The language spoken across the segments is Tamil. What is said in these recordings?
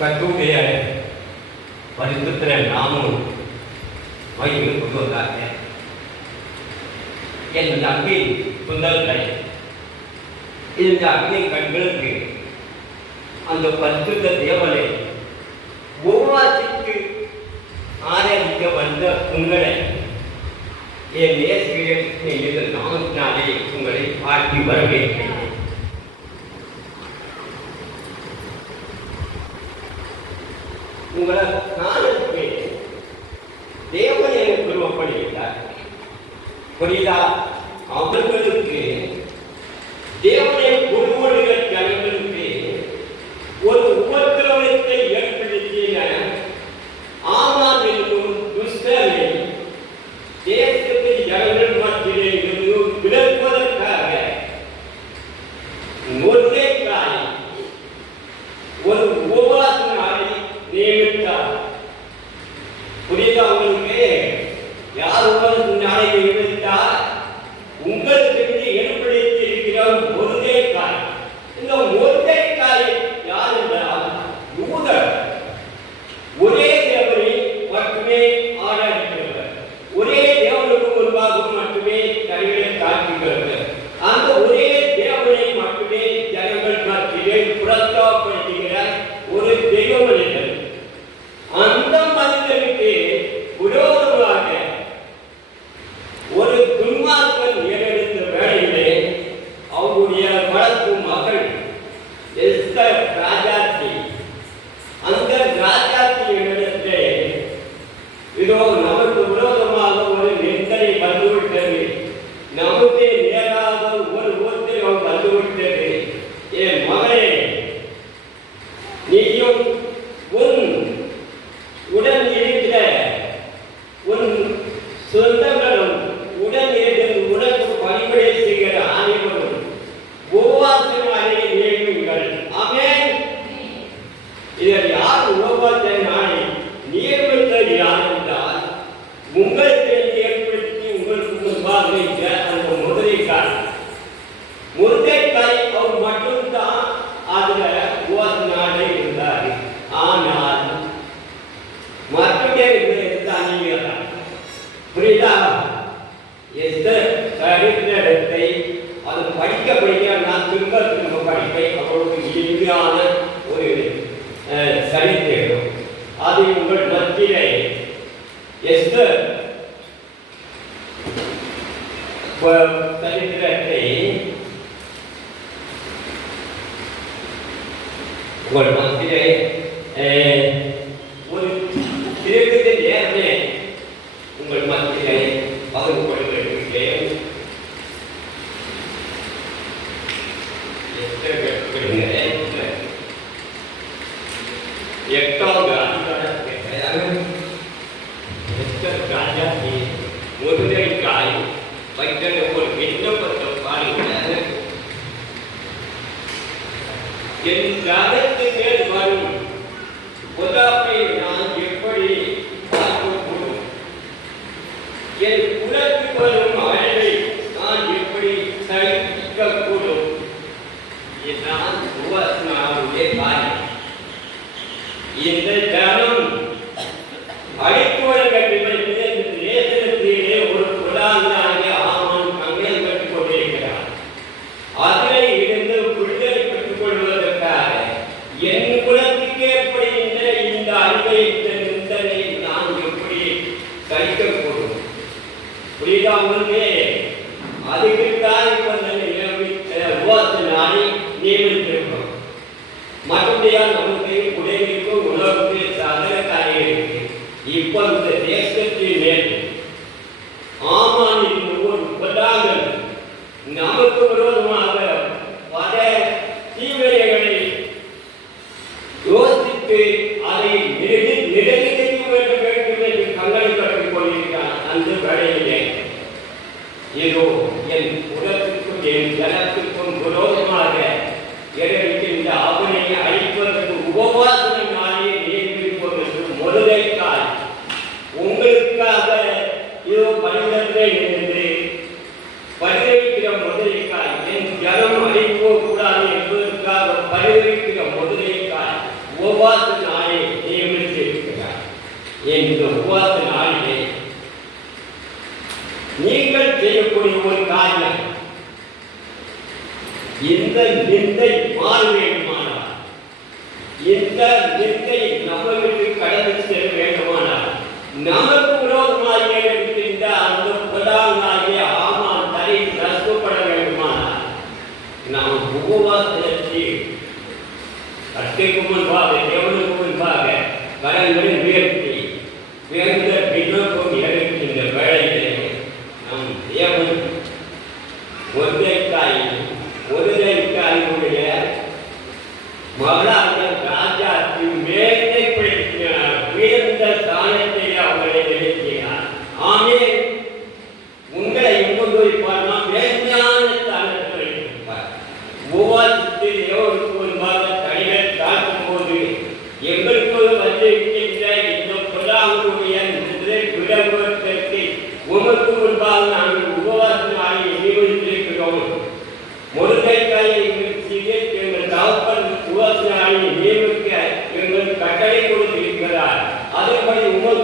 கற்றுடைய பரிசுத்திர நாமும் மகிழ்வு கொண்டு வந்தாங்க. என் தம்பி சுந்தரத்தை இந்த அக்னி கண்களுக்கு அந்த பரிசுத்த தேவனை உருவாக்கிட்டு ஆராதிக்க வந்த உங்களை என் நேசிக்கிறேன் என்று நான் நாளே உங்களை பார்த்து வருவேன் உங்களை நான் இருப்பேன் தேவன் எனக்கு விருப்பப்படுகிறார் புரியுதா पुस्तक राजा உங்களுக்கு ஏற்படுத்தி உங்களுக்கு முதலீட்டை அந்த முதலீட்டால் golman direi. Eh, या नमुने पुढे निघून उलटते चालत आहे ही पण என்ற உபவாச நாளிலே. நீங்கள் செய்யக்கூடிய ஒரு காரியம் இந்த நிந்தை மாற வேண்டுமானால் இந்த நிந்தை நம்ம வீட்டு கடந்து செல்ல வேண்டுமானால் நமக்கு விரோதமாக இருக்கின்ற அந்த புதாங்களாகிய ஆமான் தலை நசுக்கப்பட வேண்டுமானால் நாம் உபவாசத்தை கட்டிக்கும் முன்பாக ஒற்றைக்காய் ஒருதைக்காயுடைய மகளாக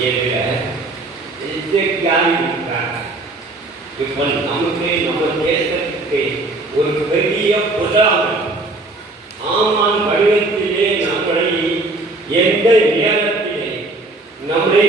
என்ற இசைக்காய் இருக்கிறார் இப்போ நமக்கு நம்ம தேசத்துக்கு ஒரு பெரிய புதாகம் ஆமான் வடிவத்திலே நம்மளை எந்த நேரத்திலே நம்மளை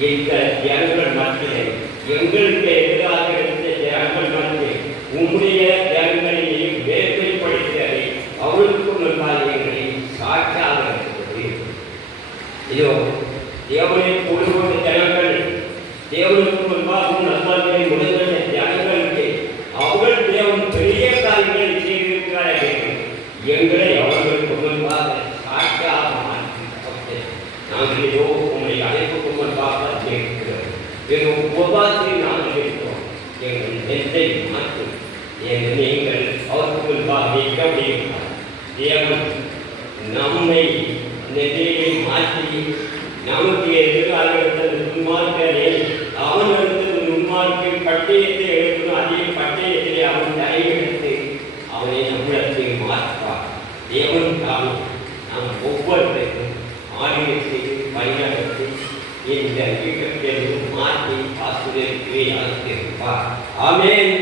எங்கள் ஜனங்கள் மத்தியிலே எங்களுக்கு எதிராக இருந்த ஜனங்கள் மத்தியிலே உம்முடைய ஜனங்களை நீர் வேதனைப்படுத்தி அவளுக்கு முன்பாக சாட்சியாக இருக்கிறது இதோ தேவனை கூடுகொண்ட ஜனங்கள் தேவனுக்கு முன்பாக நண்பர்களை முடிந்த ஜனங்களுக்கு அவர்கள் தேவன் பெரிய காரியங்களை செய்திருக்கிறார்கள் எங்கள் அவர்களுக்கு முன்பாக சாட்சியாக மாற்றி நாங்கள் இதோ உங்களை அழைப்புக்கு முன்பாக இருக்கிறோம் இதோ உபவாசி நாங்கள் இருக்கிறோம் இதை நெஞ்சை என்று நீங்கள் அவருக்கு முன்பாக நிற்க முடியும் தேவன் நம்மை நெறியை மாற்றி நமக்கு எதிராக இருந்த துன்மார்க்கனை அவன் எடுத்தது துன்மார்க்கு பட்டயத்தை எடுக்கணும் அதே பட்டயத்திலே அவன் தலையெடுத்து அவனை நம்மிடத்தில் மாற்றுவார் தேவன் காலம் நாம் ஒவ்வொருவருக்கும் ஆலயத்தை பயன்படுத்தி இந்த வீட்டத்தை மாற்றி ஆசிரியர் கிரியாசிருப்பார் ஆமென்